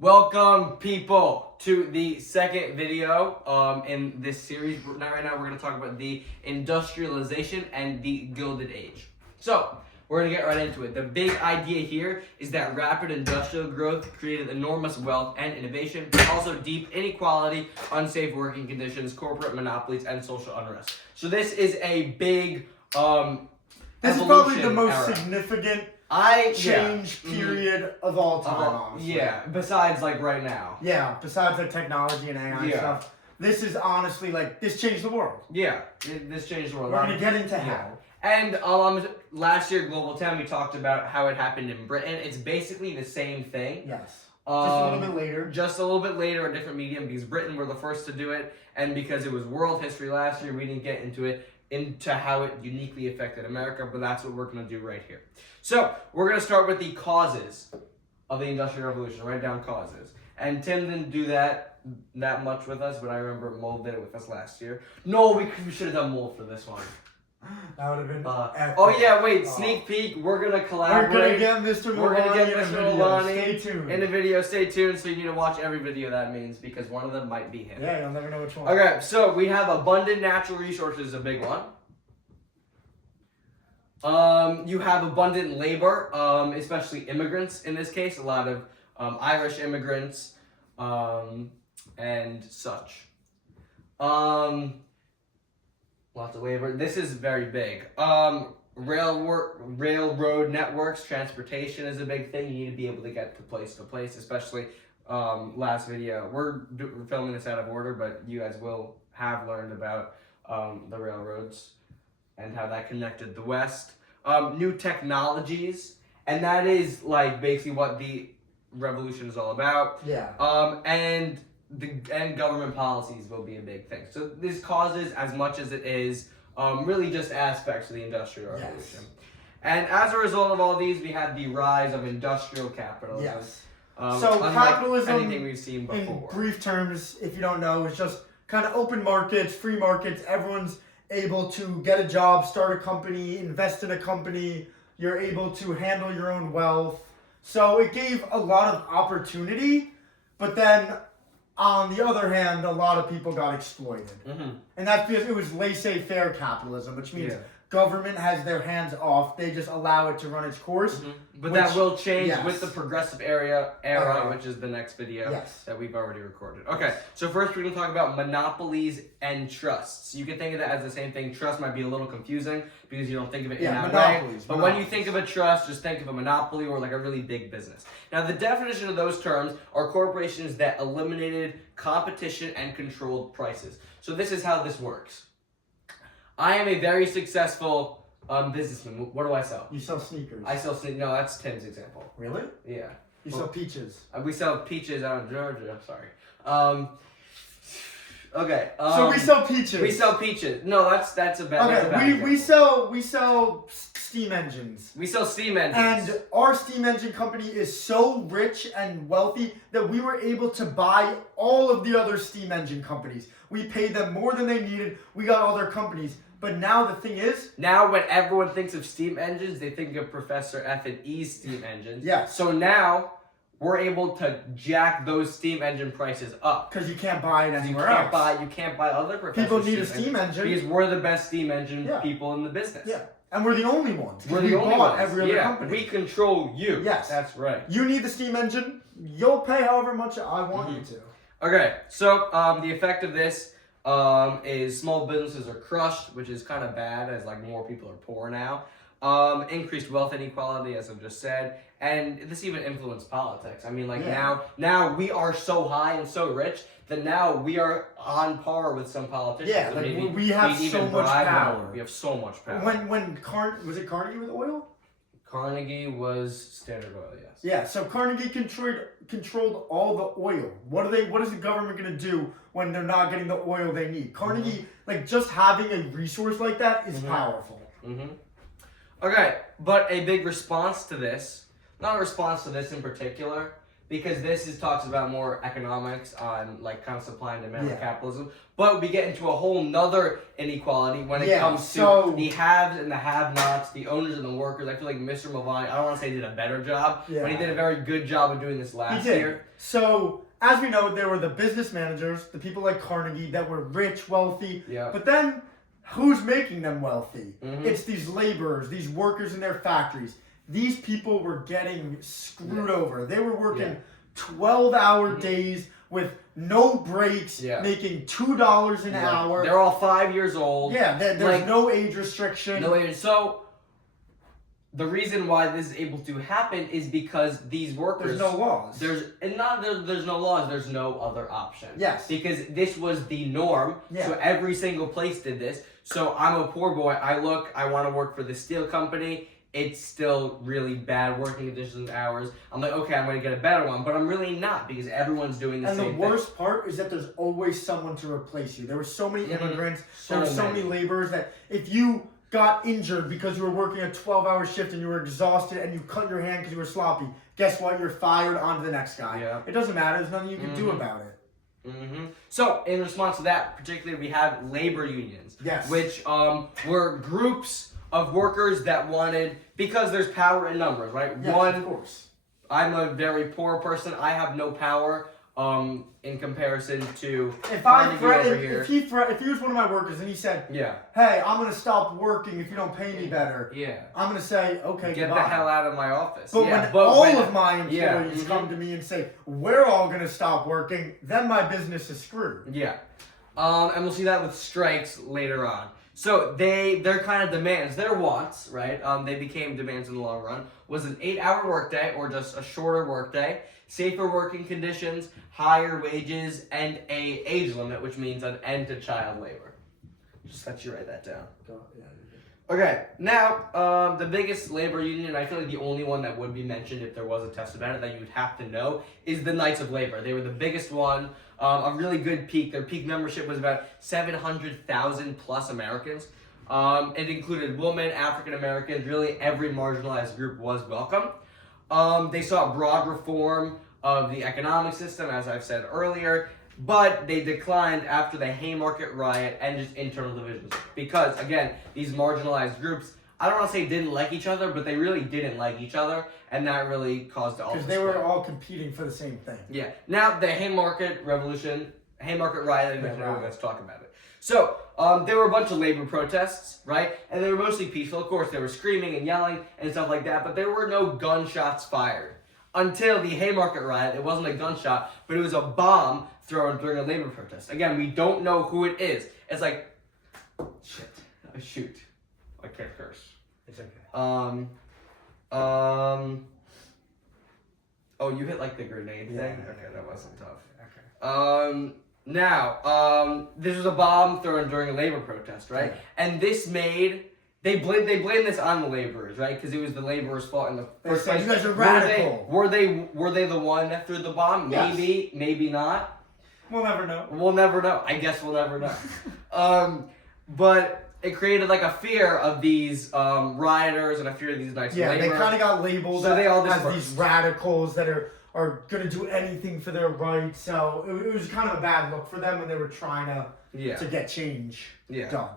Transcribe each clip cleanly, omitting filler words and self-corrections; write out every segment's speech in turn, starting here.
Welcome, people, to the second video in this series. Right now, we're going to talk about the industrialization and the Gilded Age. So, we're going to get right into it. The big idea here is that rapid industrial growth created enormous wealth and innovation, but also deep inequality, unsafe working conditions, corporate monopolies, and social unrest. So this is a big This is probably the most era. significant change period of all time, honestly. Yeah, besides like right now. Yeah, besides like technology and AI and Yeah. stuff. This is honestly like, this changed the world. Yeah, this changed the world. We're going to get into how. And last year, Global 10, we talked about how it happened in Britain. It's basically the same thing. Yes. Just a little bit later. Just a little bit later, a different medium, because Britain were the first to do it, and because it was world history last year, we didn't get into how it uniquely affected America, but that's what we're going to do right here. So, we're going to start with the causes of the Industrial Revolution, write down causes. And Tim didn't do that much with us, but I remember Mold did it with us last year. No, we should have done Mold for this one. That would have been epic. Oh yeah, wait, sneak peek, we're going to collaborate. We're going to get Mr. Milani Milani Stay tuned. in the video. Stay tuned, so you need to watch every video that means, because one of them might be him. Yeah, you'll never know which one. Okay, so we have abundant natural resources, a big one. You have abundant labor, especially immigrants in this case, a lot of Irish immigrants, and such. Lots of labor. This is very big. Railroad networks, transportation is a big thing. You need to be able to get to place, especially last video. We're filming this out of order, but you guys will have learned about the railroads and how that connected the West. New technologies, and that is like basically what the revolution is all about. Yeah. And government policies will be a big thing. So this causes as much as it is really just aspects of the Industrial Revolution. Yes. And as a result of all these, we have the rise of industrial capitalism. Yes. So capitalism, anything we've seen before. In brief terms, if you don't know, is just kind of open markets, free markets. Everyone's able to get a job, start a company, invest in a company. You're able to handle your own wealth. So it gave a lot of opportunity, but then on the other hand, a lot of people got exploited. Mm-hmm. And that's because it was laissez-faire capitalism, which means government has their hands off. They just allow it to run its course. Mm-hmm. But that will change yes. with the progressive era, which is the next video that we've already recorded. Okay, so first we're going to talk about monopolies and trusts. You can think of that as the same thing. Trust might be a little confusing because you don't think of it in that way. But when you think of a trust, just think of a monopoly or like a really big business. Now, the definition of those terms are corporations that eliminated competition and controlled prices. So this is how this works. I am a very successful businessman. What do I sell? You sell sneakers. I sell sneakers. No, that's Tim's example. Really? Yeah. You sell peaches. We sell peaches out of Georgia. I'm sorry. Okay. So we sell peaches. We sell peaches. No, that's a bad. Okay. We sell steam engines. We sell steam engines. And our steam engine company is so rich and wealthy that we were able to buy all of the other steam engine companies. We paid them more than they needed. We got all their companies. But now the thing is... Now when everyone thinks of steam engines, they think of Professor F and E's steam engines. Yes. So now we're able to jack those steam engine prices up. Because you can't buy it anywhere else. You can't buy other Professor People need a steam engine. Because we're the best steam engine people in the business. Yeah. And we're the only ones. We're the only ones. Every other company. We control you. Yes. That's right. You need the steam engine. You'll pay however much I want you to. Okay. So the effect of this is small businesses are crushed, which is kind of bad as like more people are poor now. Increased wealth inequality, as I've just said, and this even influenced politics. I mean, like now we are so high and so rich that now we are on par with some politicians. Yeah, like we have so much power. We have so much power. Was it Carnegie with oil? Carnegie was Standard Oil, yes. Yeah, so Carnegie controlled all the oil. What is the government going to do when they're not getting the oil they need? Carnegie, like just having a resource like that is powerful. Mm-hmm. Okay, but a big response to this, not a response to this in particular, because talks about more economics on like kind of supply and demand Yeah. of capitalism. But we get into a whole nother inequality when it Yeah, comes to the haves and the have-nots, the owners and the workers. I feel like Mr. Mulvaney, I don't want to say did a better job, but he did a very good job of doing this last year. So, as we know, there were the business managers, the people like Carnegie that were rich, wealthy. Yeah. But then, who's making them wealthy? Mhm. It's these laborers, these workers in their factories. These people were getting screwed over. They were working 12-hour days with no breaks, making $2 an hour. They're all 5 years old. Yeah, there's no age restriction. No age. So the reason why this is able to happen is because these workers. There's no laws. There's no laws. There's no other option. Yes. Because this was the norm. Yeah. So every single place did this. So I'm a poor boy. I want to work for the steel company. It's still really bad working conditions and hours. I'm like, okay, I'm going to get a better one, but I'm really not because everyone's doing the same thing. And the worst part is that there's always someone to replace you. There were so many immigrants, there were so many laborers that if you got injured because you were working a 12-hour shift and you were exhausted and you cut your hand because you were sloppy, guess what? You're fired, on to the next guy. Yeah. It doesn't matter. There's nothing you can do about it. So, in response to that, particularly, we have labor unions, which were groups of workers that wanted, because there's power in numbers, right? Yes, of course. I'm a very poor person. I have no power in comparison to if he was one of my workers and he said, hey, I'm going to stop working if you don't pay me better, I'm going to say, okay, get goodbye. the hell out of my office. But when all of my employees come to me and say, we're all going to stop working, then my business is screwed. And we'll see that with strikes later on. So their kind of demands, their wants, right? They became demands in the long run, was an 8-hour workday or just a shorter workday, safer working conditions, higher wages, and a age limit, which means an end to child labor. Just let you write that down. Okay, now the biggest labor union, I feel like the only one that would be mentioned if there was a test about it that you'd have to know, is the Knights of Labor. They were the biggest one, a really good peak. Their peak membership was about 700,000 plus Americans. It included women, African Americans, really every marginalized group was welcome. They saw broad reform of the economic system, as I've said earlier, but they declined after the Haymarket riot and just internal divisions. Because, again, these marginalized groups, I don't want to say didn't like each other, but they really didn't like each other, and that really caused all this. Because they were all competing for the same thing. Yeah. Now, the Haymarket riot, let's talk about it. So, there were a bunch of labor protests, right? And they were mostly peaceful. Of course, they were screaming and yelling and stuff like that, but there were no gunshots fired. Until the Haymarket riot, it wasn't a gunshot, but it was a bomb thrown during a labor protest. Again, we don't know who it is. It's like, shit, shoot. I can't curse. It's okay. Oh, you hit like the grenade thing? Okay, that wasn't tough. Okay. Now, this was a bomb thrown during a labor protest, right? Yeah. And this made, they blame this on the laborers, right? Because it was the laborers' fault in the first place. You guys are radical. Were they the one that threw the bomb? Yes. Maybe, maybe not. We'll never know. We'll never know. I guess we'll never know. But it created like a fear of these rioters and a fear of these Knights of Labor. Yeah, they kind of got labeled as these radicals that are going to do anything for their rights. So it was kind of a bad look for them when they were trying to get change done.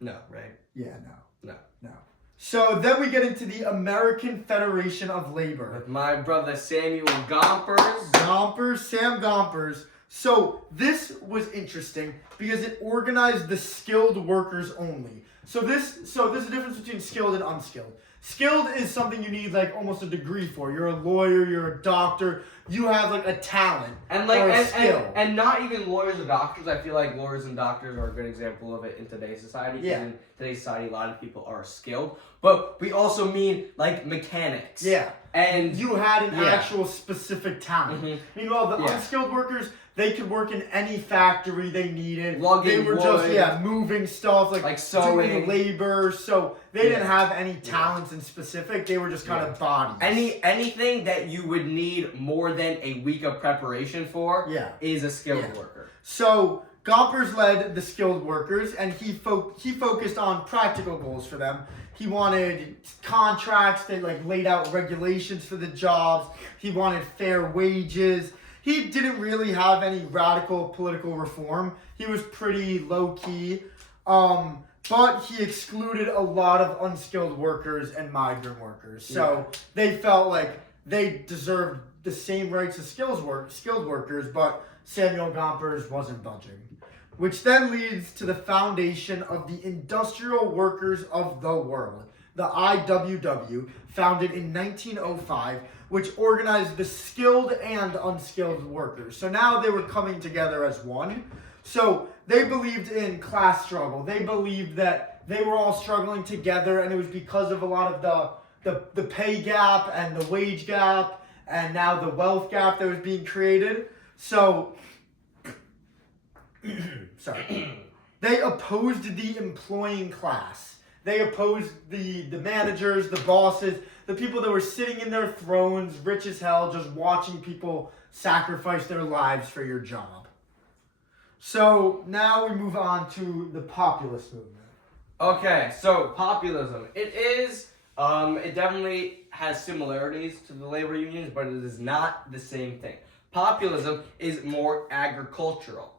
No, right? Yeah, no. No. So then we get into the American Federation of Labor. With my brother Samuel Gompers. Sam Gompers. So this was interesting because it organized the skilled workers only. So there's a difference between skilled and unskilled. Skilled is something you need like almost a degree for. You're a lawyer, you're a doctor, you have like a talent and or a skill. And not even lawyers or doctors. I feel like lawyers and doctors are a good example of it in today's society. Yeah. In today's society, a lot of people are skilled. But we also mean like mechanics. Yeah. And you had an actual specific talent. Mm-hmm. Meanwhile, the unskilled workers, they could work in any factory they needed. Lugging they were wood, just moving stuff, like sewing, doing labor. So they didn't have any talents in specific. They were just kind of bodies. Anything that you would need more than a week of preparation for is a skilled worker. So Gompers led the skilled workers, and he focused on practical goals for them. He wanted contracts that like laid out regulations for the jobs. He wanted fair wages. He didn't really have any radical political reform. He was pretty low key. But he excluded a lot of unskilled workers and migrant workers. So they felt like they deserved the same rights as skilled workers, but Samuel Gompers wasn't budging. Which then leads to the foundation of the Industrial Workers of the World, the IWW, founded in 1905, which organized the skilled and unskilled workers. So now they were coming together as one. So they believed in class struggle. They believed that they were all struggling together, and it was because of a lot of the pay gap and the wage gap and now the wealth gap that was being created. So, sorry. They opposed the employing class. They opposed the managers, the bosses, the people that were sitting in their thrones, rich as hell, just watching people sacrifice their lives for your job. So now we move on to the populist movement. Okay, so populism. It definitely has similarities to the labor unions, but it is not the same thing. Populism is more agricultural.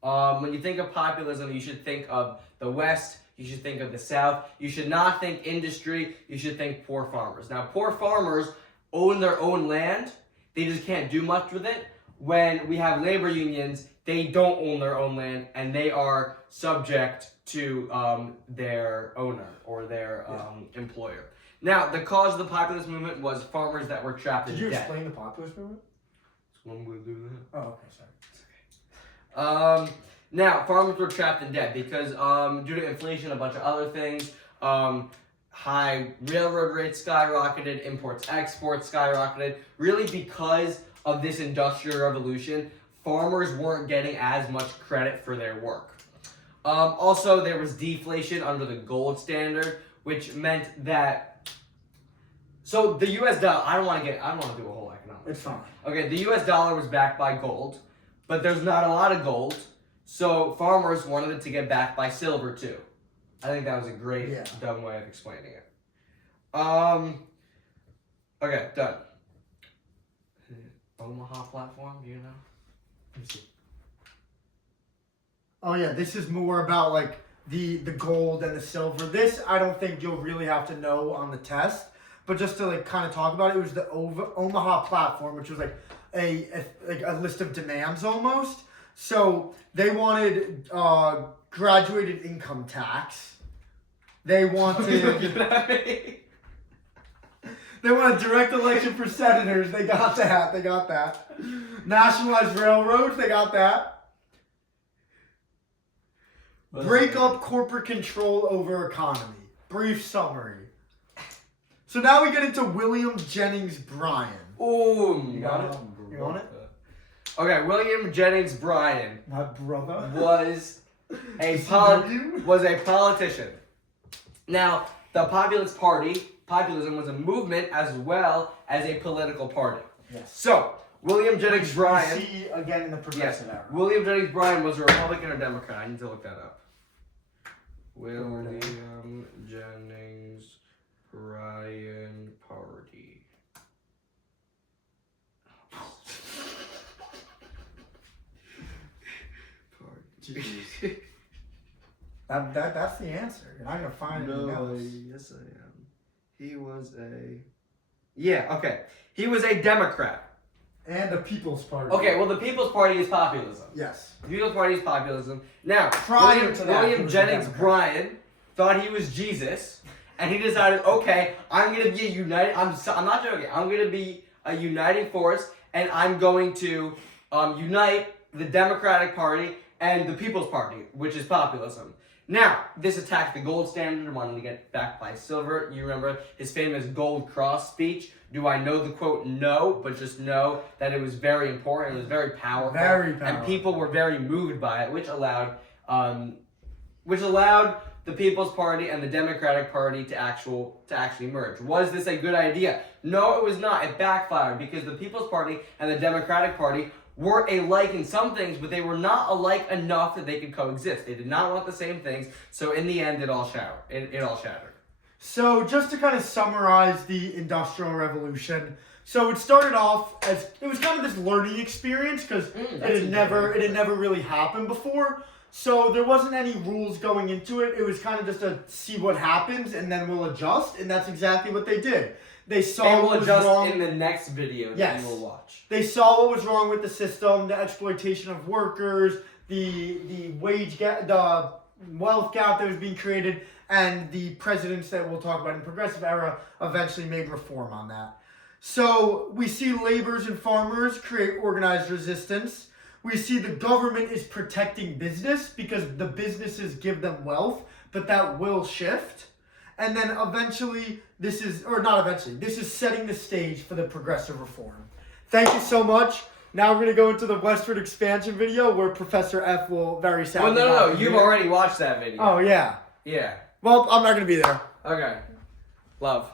When you think of populism, you should think of the West, you should think of the South. You should not think industry, you should think poor farmers. Now, poor farmers own their own land, they just can't do much with it. When we have labor unions, they don't own their own land, and they are subject to their owner or their employer. Now, the cause of the populist movement was farmers that were trapped in debt. Did you explain the populist movement? One way to do that. Oh, okay, sorry. Now, farmers were trapped in debt because due to inflation, a bunch of other things, high railroad rates skyrocketed, imports, exports skyrocketed. Really because of this industrial revolution, farmers weren't getting as much credit for their work. Also, there was deflation under the gold standard, which meant that. So the U.S. dollar. I don't want to do a whole economics. It's fine. Okay, the U.S. dollar was backed by gold, but there's not a lot of gold, so farmers wanted it to get backed by silver too. I think that was a great dumb way of explaining it. Okay, done. Omaha platform, do you know? Let me see. Oh yeah, this is more about like the gold and the silver. This I don't think you'll really have to know on the test, but just to like kind of talk about it, it was the Omaha platform, which was like a list of demands almost. So they wanted graduated income tax. They wanted. They want a direct election for senators. They got that. Nationalized railroads. They got that. Break up corporate control over economy. Brief summary. So now we get into William Jennings Bryan. Oh, you got it? You want it? Okay, William Jennings Bryan. My brother. Was a politician. Now, the Populism was a movement as well as a political party. Yes. So, William Jennings Bryan. See again in the progressive era. William Jennings Bryan was a Republican or Democrat? I need to look that up. William Jennings Bryan Party. Jeez. That's the answer. You're not gonna find anything else. Yes, I am. He was He was a Democrat. And the People's Party. Okay, well, the People's Party is populism. Yes. The People's Party is populism. Now, William Jennings Bryan thought he was Jesus, and he decided, okay, I'm going to be a united. I'm not joking. I'm going to be a uniting force, and I'm going to unite the Democratic Party and the People's Party, which is populism. Now, this attacked the gold standard, wanting to get backed by silver. You remember his famous Gold Cross speech. Do I know the quote? No, but just know that it was very important. It was very powerful. Very powerful. And people were very moved by it, which allowed the People's Party and the Democratic Party to actually merge. Was this a good idea? No, it was not. It backfired because the People's Party and the Democratic Party were alike in some things, but they were not alike enough that they could coexist. They did not want the same things, so in the end, it all shattered. So just to kind of summarize the Industrial Revolution, so it started off as, it was kind of this learning experience because it had never really happened before. So there wasn't any rules going into it. It was kind of just to see what happens and then we'll adjust, and that's exactly what they did. They saw what was wrong in the next video that you will watch. They saw what was wrong with the system, the exploitation of workers, the wage gap, the wealth gap that was being created, and the presidents that we'll talk about in the progressive era eventually made reform on that. So we see laborers and farmers create organized resistance. We see the government is protecting business because the businesses give them wealth, but that will shift. And then eventually, this is setting the stage for the progressive reform. Thank you so much. Now we're going to go into the westward expansion video where Professor F will very sadly... Well, no. You've already watched that video. Oh, yeah. Yeah. Well, I'm not going to be there. Okay. Love.